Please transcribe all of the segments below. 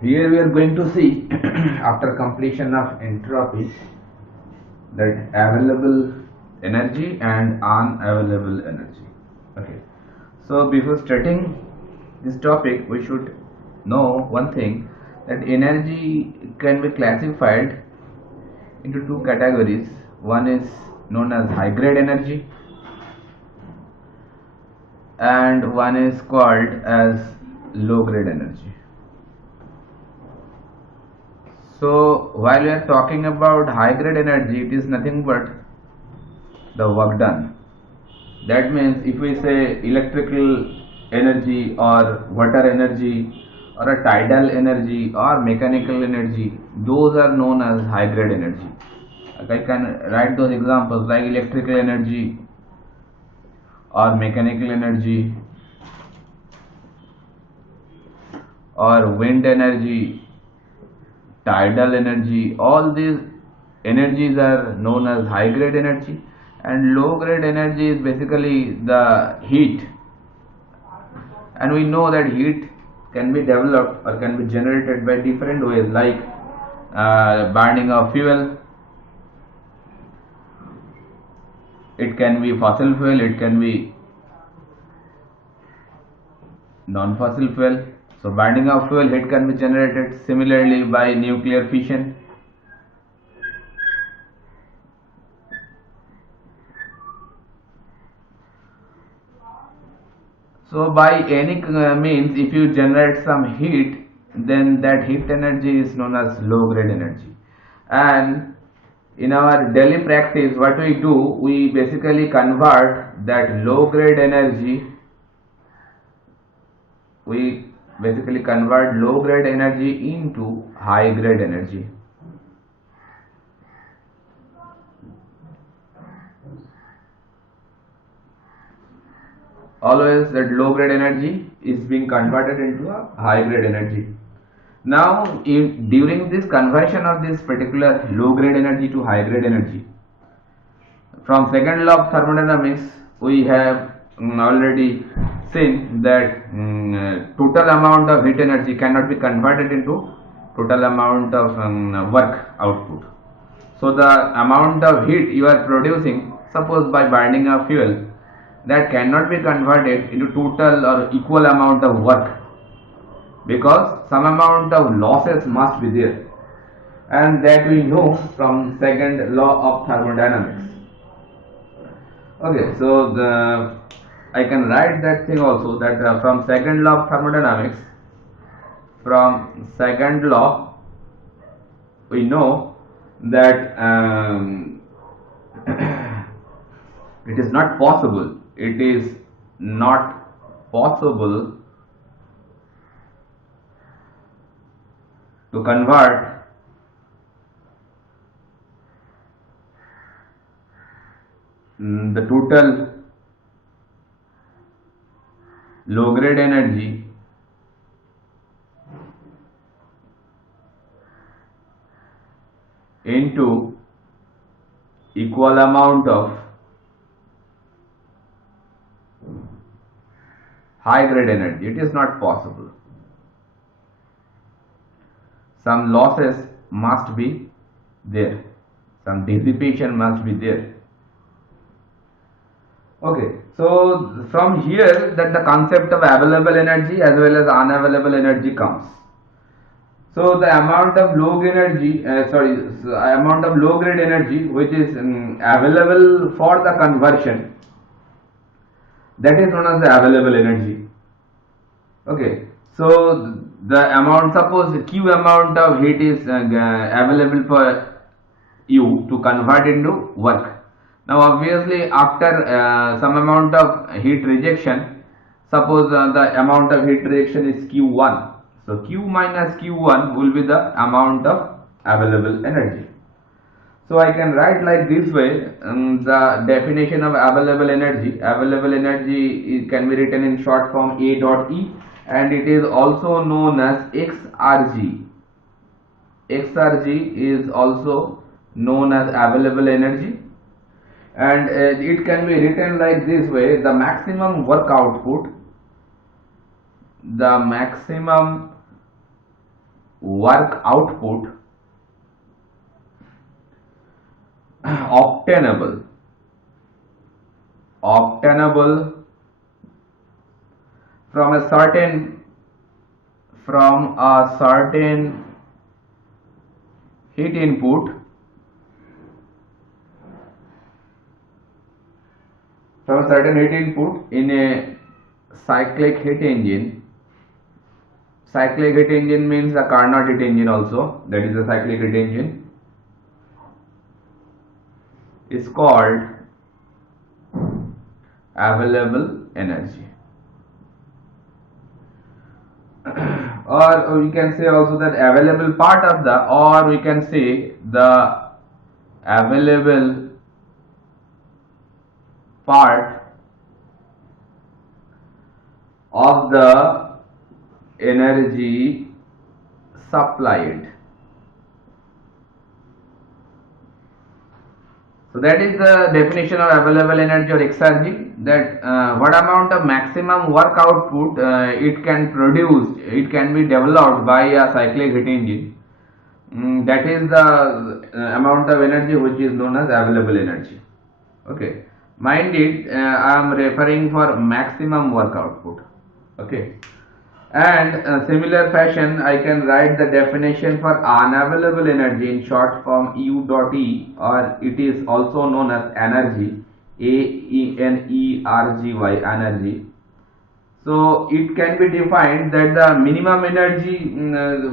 Here we are going to see after completion of entropy that available energy and unavailable energy. Okay. So before starting this topic, we should know one thing, that energy can be classified into two categories. One is known as high grade energy and one is called as low grade energy. So while we are talking about high grade energy, it is nothing but the work done. That means if we say electrical energy or water energy or a tidal energy or mechanical energy, those are known as high grade energy. Like I can write those examples like electrical energy or mechanical energy or wind energy, tidal energy. All these energies are known as high grade energy, and low grade energy is basically the heat. And we know that heat can be developed or can be generated by different ways, like burning of fuel. It can be fossil fuel, it can be non-fossil fuel. So burning of fuel, heat can be generated similarly by nuclear fission. So by any means, if you generate some heat, then that heat energy is known as low grade energy. And in our daily practice, what we do, we basically convert that low grade energy, into high grade energy. Always that low grade energy is being converted into a high grade energy. Now, during this conversion of this particular low grade energy to high grade energy, from second law of thermodynamics, we have already seen that total amount of heat energy cannot be converted into total amount of work output. So the amount of heat you are producing, suppose by burning a fuel, that cannot be converted into total or equal amount of work, because some amount of losses must be there, and that we know from second law of thermodynamics. Okay, so I can write that thing also, that from second law of thermodynamics, from second law we know that it is not possible to convert the total low grade energy into equal amount of high grade energy. It is not possible. Some losses must be there, some dissipation must be there. Okay, so from here that the concept of available energy as well as unavailable energy comes. So the amount of low grade energy, which is available for the conversion, that is known as the available energy. Okay, so the amount, suppose Q amount of heat is available for you to convert into work. Now obviously after some amount of heat rejection, suppose the amount of heat rejection is Q1. So Q minus Q1 will be the amount of available energy. So I can write like this way, the definition of available energy. Available energy can be written in short form A dot E, and it is also known as XRG. XRG is also known as available energy, and it can be written like this way: the maximum work output work output obtainable from a certain heat input in a cyclic heat engine. Cyclic heat engine means a Carnot heat engine also, that is a cyclic heat engine, is called available energy. Or we can say also that available part of the, or we can say the available part of the energy supplied. So that is the definition of available energy or exergy, that what amount of maximum work output it can produce, it can be developed by a cyclic heat engine. That is the amount of energy which is known as available energy. Okay, mind it, I am referring for maximum work output. Okay, and similar fashion I can write the definition for unavailable energy in short form U dot E, or it is also known as energy, AENERGY, energy. So it can be defined that the minimum energy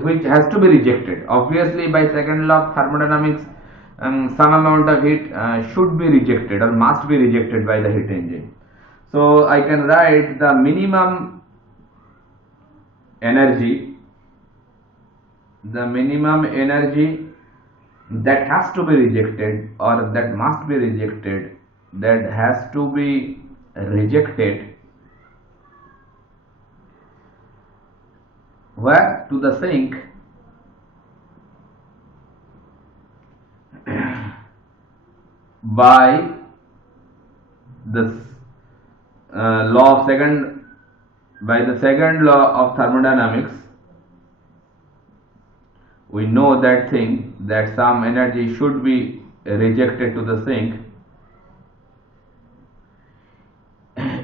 which has to be rejected. Obviously by second law of thermodynamics, some amount of heat should be rejected or must be rejected by the heat engine. So I can write the minimum energy that has to be rejected or that must be rejected, that has to be rejected, where? To the sink by the second law of thermodynamics. We know that thing, that some energy should be rejected to the sink,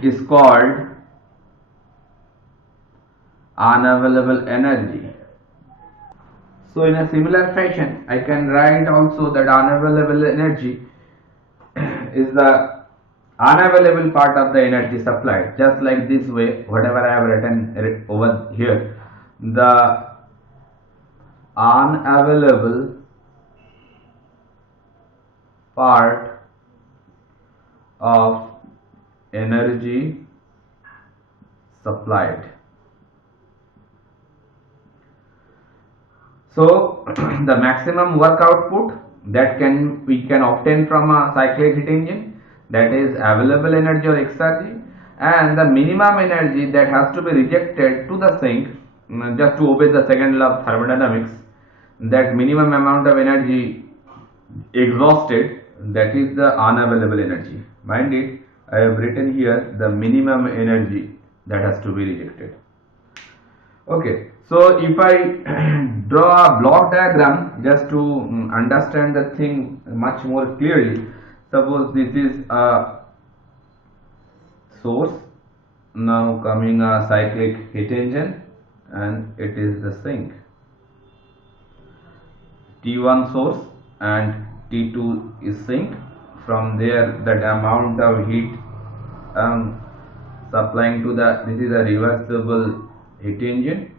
is called unavailable energy. So in a similar fashion I can write also that unavailable energy is the unavailable part of the energy supplied, just like this way, whatever I have written over here, the unavailable part of energy supplied. So the maximum work output that we can obtain from a cyclic heat engine, that is available energy or exergy, and the minimum energy that has to be rejected to the sink, just to obey the second law of thermodynamics, that minimum amount of energy exhausted, that is the unavailable energy. Mind it, I have written here the minimum energy that has to be rejected. Okay, so if I draw a block diagram just to understand the thing much more clearly, suppose this is a source, now coming a cyclic heat engine, and it is the sink. T1 source and T2 is sink. From there that amount of heat supplying to the, this is a reversible heat engine,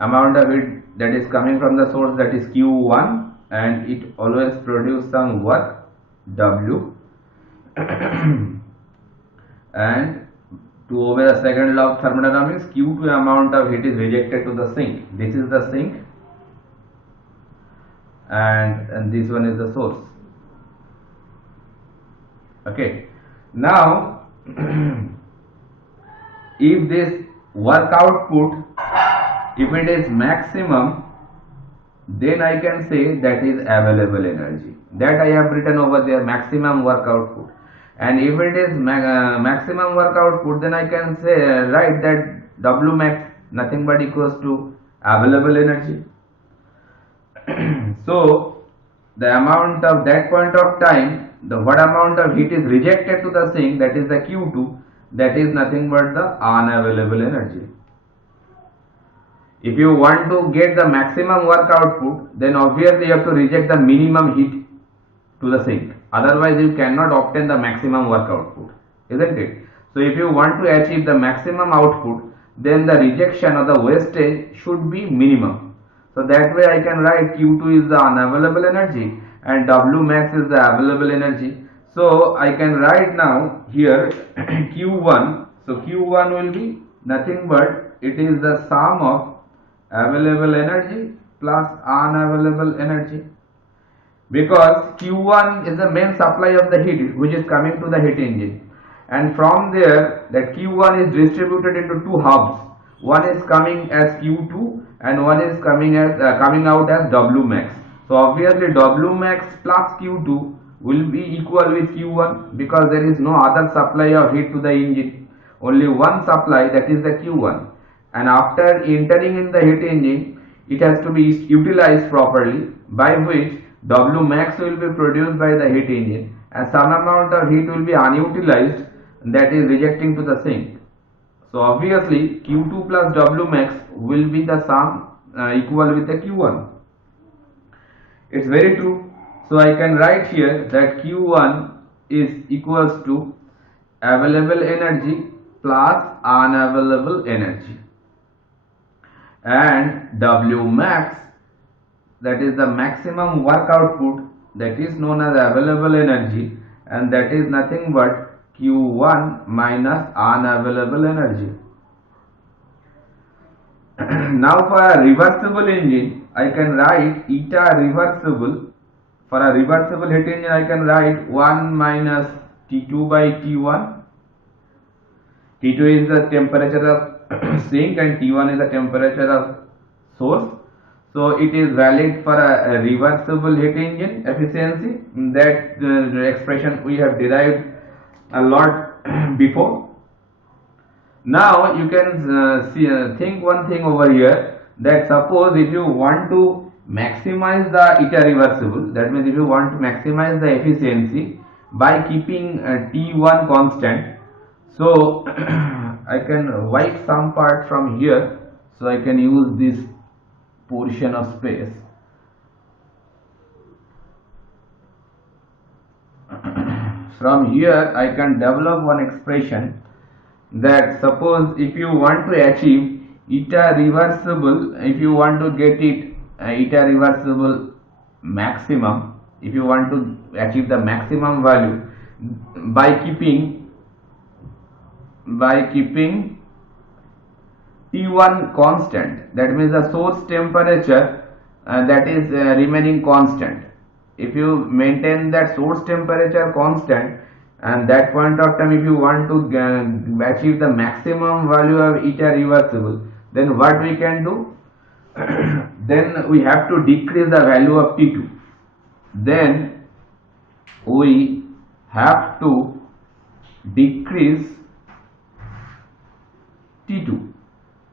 amount of heat that is coming from the source, that is Q1, and it always produces some work W, and to obey the second law of thermodynamics, Q2 amount of heat is rejected to the sink. This is the sink, and this one is the source. Okay, now if this work output, if it is maximum, then I can say that is available energy, that I have written over there, maximum work output. And if it is maximum work output, then I can say write that W max nothing but equals to available energy. So the amount of that point of time, the what amount of heat is rejected to the sink, that is the Q2, that is nothing but the unavailable energy. If you want to get the maximum work output, then obviously you have to reject the minimum heat to the sink. Otherwise, you cannot obtain the maximum work output, isn't it? So, if you want to achieve the maximum output, then the rejection or the wastage should be minimum. So, that way I can write Q2 is the unavailable energy and W max is the available energy. So, I can write now here Q1. So, Q1 will be nothing but it is the sum of available energy plus unavailable energy, because Q1 is the main supply of the heat which is coming to the heat engine, and from there that Q1 is distributed into two halves. One is coming as Q2 and one is coming out as W max. So obviously W max plus Q2 will be equal with Q1, because there is no other supply of heat to the engine, only one supply, that is the Q1, and after entering in the heat engine it has to be utilized properly, by which W max will be produced by the heat engine and some amount of heat will be unutilized, that is rejecting to the sink. So obviously Q2 plus W max will be the sum equal with the Q1. It's very true. So I can write here that Q1 is equals to available energy plus unavailable energy, and W max, that is the maximum work output, that is known as available energy, and that is nothing but Q1 minus unavailable energy. Now for a reversible engine, I can write eta reversible. For a reversible heat engine, I can write 1 minus T2 by T1. T2 is the temperature of sink and T1 is the temperature of source. So it is valid for a reversible heat engine efficiency. That expression we have derived a lot before. Now you can think one thing over here, that suppose if you want to maximize the eta reversible, that means if you want to maximize the efficiency by keeping T1 constant, so I can wipe some part from here, so I can use this portion of space. From here I can develop one expression, that suppose if you want to achieve eta reversible, if you want to get it eta reversible maximum, if you want to achieve the maximum value by keeping T1 constant, that means the source temperature that is remaining constant. If you maintain that source temperature constant, and that point of time if you want to achieve the maximum value of eta reversible, then what we can do? Then we have to decrease the value of T2. Then we have to decrease T2,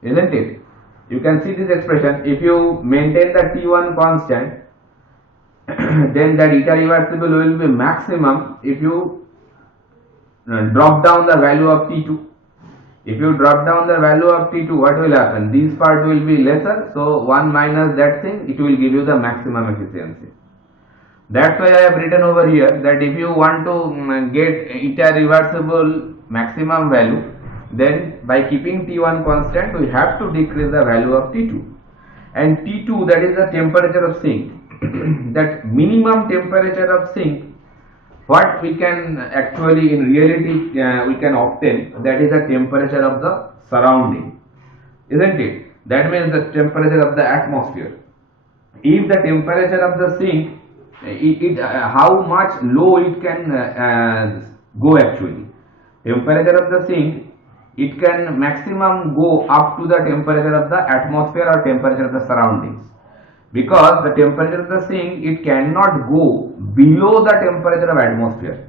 isn't it? You can see this expression. If you maintain the T1 constant, then that eta reversible will be maximum if you drop down the value of T2. If you drop down the value of T2, what will happen? This part will be lesser, so 1 minus that thing, it will give you the maximum efficiency. That's why I have written over here that if you want to get eta reversible maximum value, then by keeping T1 constant, we have to decrease the value of T2. And T2, that is the temperature of sink. That minimum temperature of sink, what we can actually in reality we can obtain, that is the temperature of the surrounding, isn't it? That means the temperature of the atmosphere. If the temperature of the sink, how much low it can go actually. Temperature of the sink, it can maximum go up to the temperature of the atmosphere or temperature of the surroundings, because the temperature of the sink, it cannot go below the temperature of atmosphere.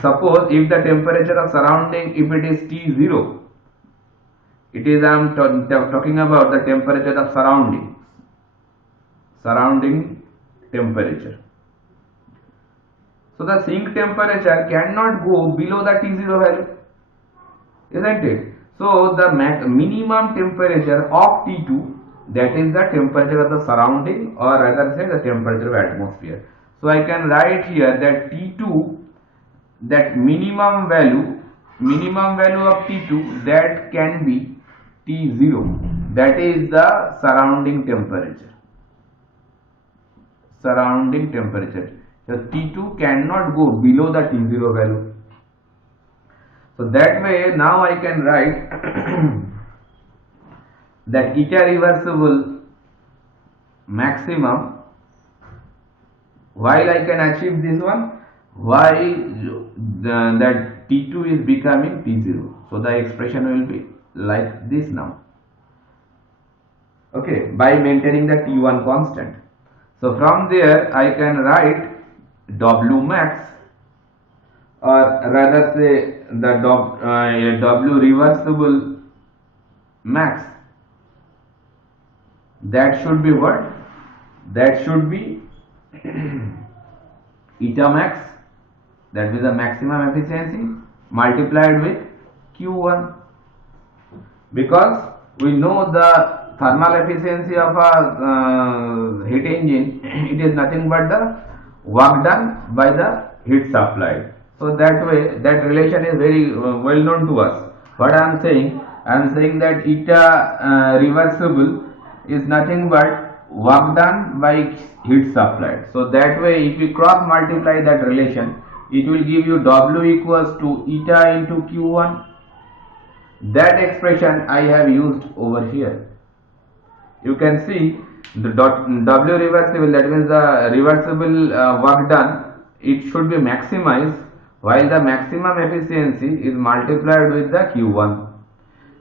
Suppose if the temperature of surrounding, if it is T0, It is I am talking about the temperature of surrounding temperature. So the sink temperature cannot go below the T0 value, isn't it? So the minimum temperature of T2, that is the temperature of the surrounding, or rather say the temperature of atmosphere. So I can write here that T2, that minimum value of T2, that can be T0, that is the surrounding temperature. So T2 cannot go below the T0 value. So that way now I can write that eta reversible maximum, while I can achieve this one, why that T2 is becoming T0. So the expression will be like this now, okay, by maintaining the T1 constant. So from there I can write W max, or rather say the W reversible max, that should be what? That should be eta max, that is the maximum efficiency, multiplied with Q1, because we know the thermal efficiency of a heat engine, it is nothing but the work done by the heat supplied. So that way that relation is very well known to us. What I am saying that eta reversible is nothing but work done by heat supplied. So that way if we cross multiply that relation, it will give you W equals to eta into Q1. That expression I have used over here. You can see the W reversible, that means the reversible work done, it should be maximized, while the maximum efficiency is multiplied with the Q1.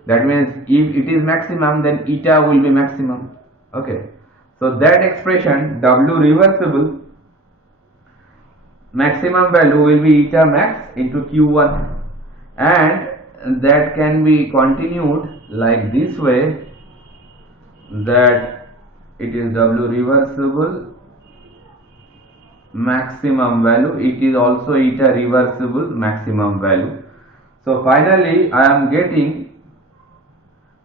That means if it is maximum, then eta will be maximum. Okay, so that expression W reversible maximum value will be eta max into Q1, and that can be continued like this way, that it is W reversible maximum value, it is also eta reversible maximum value. So finally I am getting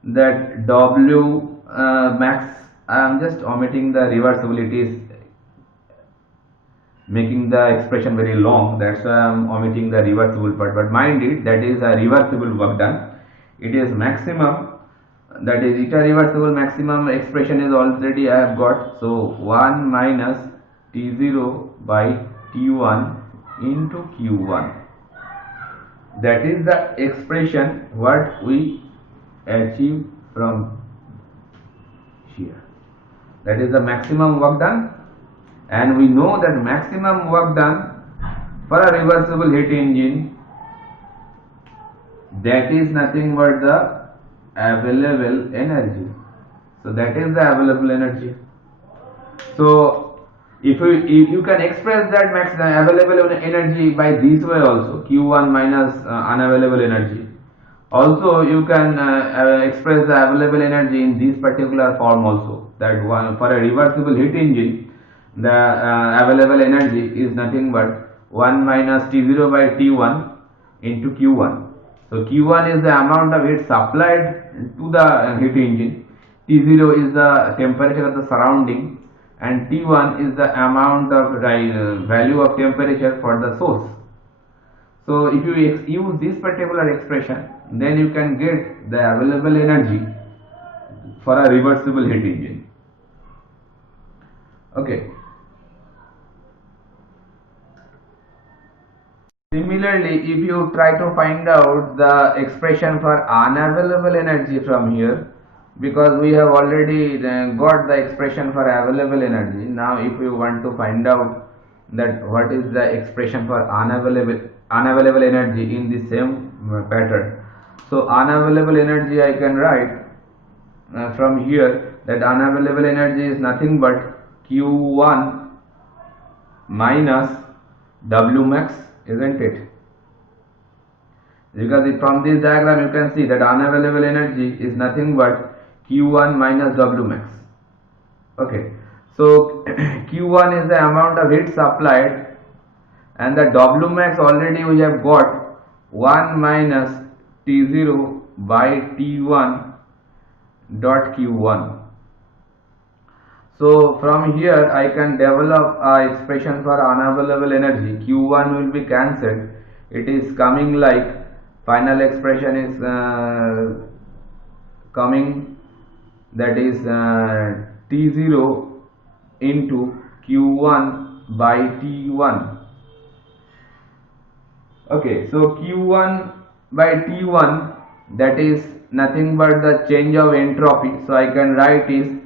that W max, I am just omitting the reversible, it is making the expression very long, that's why I am omitting the reversible part, but mind it, that is a reversible work done, it is maximum, that is eta reversible maximum expression is already I have got. So 1 minus T0 by T1 into Q1, that is the expression what we achieve from here, that is the maximum work done. And we know that maximum work done for a reversible heat engine, that is nothing but the available energy. So that is the available energy. So if you can express that maximum available energy by this way also, Q1 minus unavailable energy. Also you can express the available energy in this particular form also, that one for a reversible heat engine, the available energy is nothing but 1 minus T0 by T1 into Q1. So Q1 is the amount of heat supplied to the heat engine, T0 is the temperature of the surrounding, and T1 is the amount of value of temperature for the source. So if you use this particular expression, then you can get the available energy for a reversible heat engine. Okay. Similarly, if you try to find out the expression for unavailable energy from here, because we have already got the expression for available energy, now if you want to find out that what is the expression for unavailable energy in the same pattern, so unavailable energy I can write from here, that unavailable energy is nothing but Q1 minus W max, isn't it? because from this diagram you can see that unavailable energy is nothing but Q1 minus W max. Okay, so Q1 is the amount of heat supplied, and the W max already we have got 1 minus T0 by T1 dot Q1. So from here I can develop a expression for unavailable energy. Q1 will be cancelled. It is coming like, final expression is coming, that is T0 into Q1 by T1. Okay, so Q1 by T1, that is nothing but the change of entropy. So I can write it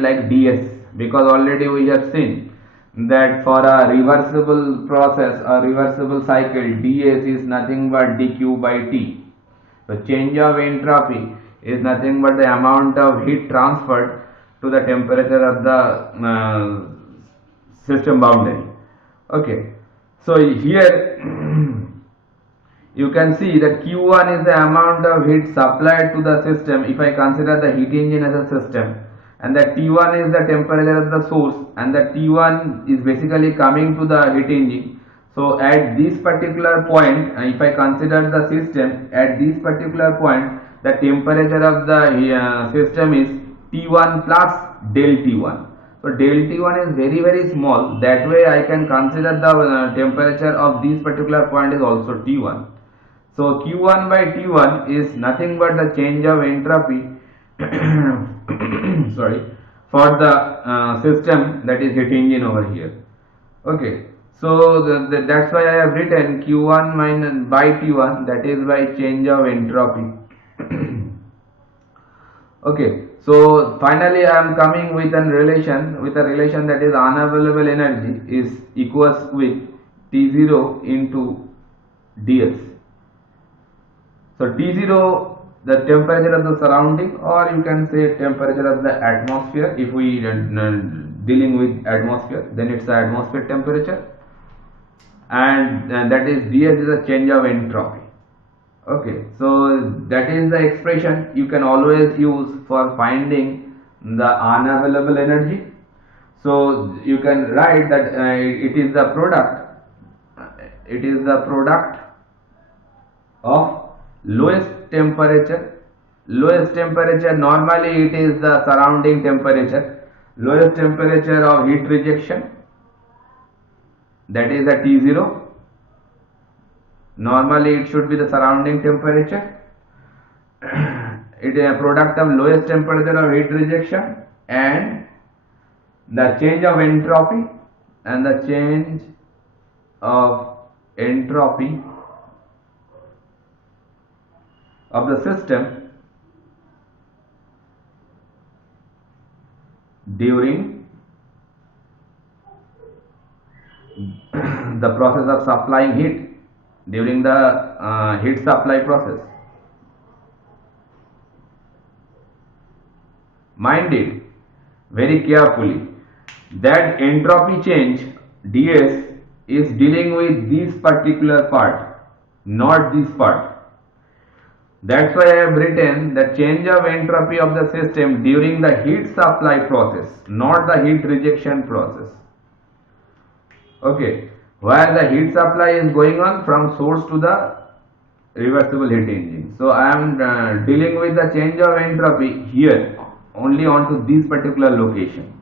like ds, because already we have seen that for a reversible process, a reversible cycle, ds is nothing but dq by t. So change of entropy is nothing but the amount of heat transferred to the temperature of the system boundary. Okay, so here you can see that Q1 is the amount of heat supplied to the system if I consider the heat engine as a system, and that T1 is the temperature of the source, and that T1 is basically coming to the heat engine. So at this particular point, if I consider the system, at this particular point the temperature of the system is T1 plus del T1. So del T1 is very small, that way I can consider the temperature of this particular point is also T1. So Q1 by T1 is nothing but the change of entropy sorry, for the system, that is heat engine over here. Okay, so that's why I have written Q1 minus by T1, that is by change of entropy. Okay, so finally I am coming with a relation that is unavailable energy is equals with T0 into ds. So T0, the temperature of the surrounding, or you can say temperature of the atmosphere. If we dealing with atmosphere, then it's the atmospheric temperature, and that is ds is a change of entropy. Okay, so that is the expression you can always use for finding the unavailable energy. So you can write that it is the product of lowest temperature. Normally it is the surrounding temperature. Lowest temperature of heat rejection, that is the T0. Normally it should be the surrounding temperature. It is a product of lowest temperature of heat rejection and the change of entropy, and the change of entropy of the system during the process of supplying heat, during the heat supply process. Mind it very carefully that entropy change ds is dealing with this particular part, not this part. That's why I have written the change of entropy of the system during the heat supply process, not the heat rejection process. Okay, where the heat supply is going on from source to the reversible heat engine. So I am dealing with the change of entropy here only onto this particular location.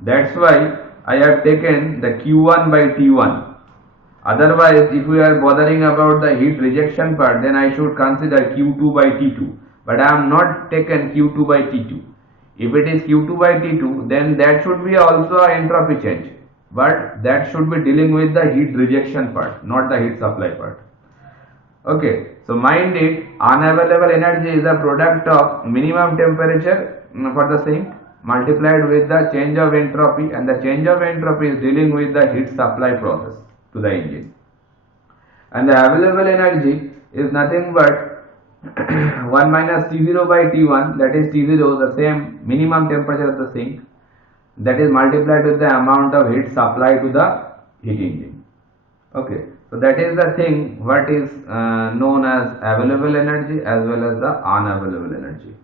That's why I have taken the Q1 by T1. Otherwise, if we are bothering about the heat rejection part, then I should consider Q2 by T2. But I am not taken Q2 by T2. If it is Q2 by T2, then that should be also an entropy change. But that should be dealing with the heat rejection part, not the heat supply part. Okay, so mind it, unavailable energy is a product of minimum temperature for the sink multiplied with the change of entropy, and the change of entropy is dealing with the heat supply process to the engine. And the available energy is nothing but 1 minus T0 by T1, that is T0, the same minimum temperature of the sink, that is multiplied with the amount of heat supplied to the heat engine. Okay, So that is the thing what is known as available energy as well as the unavailable energy.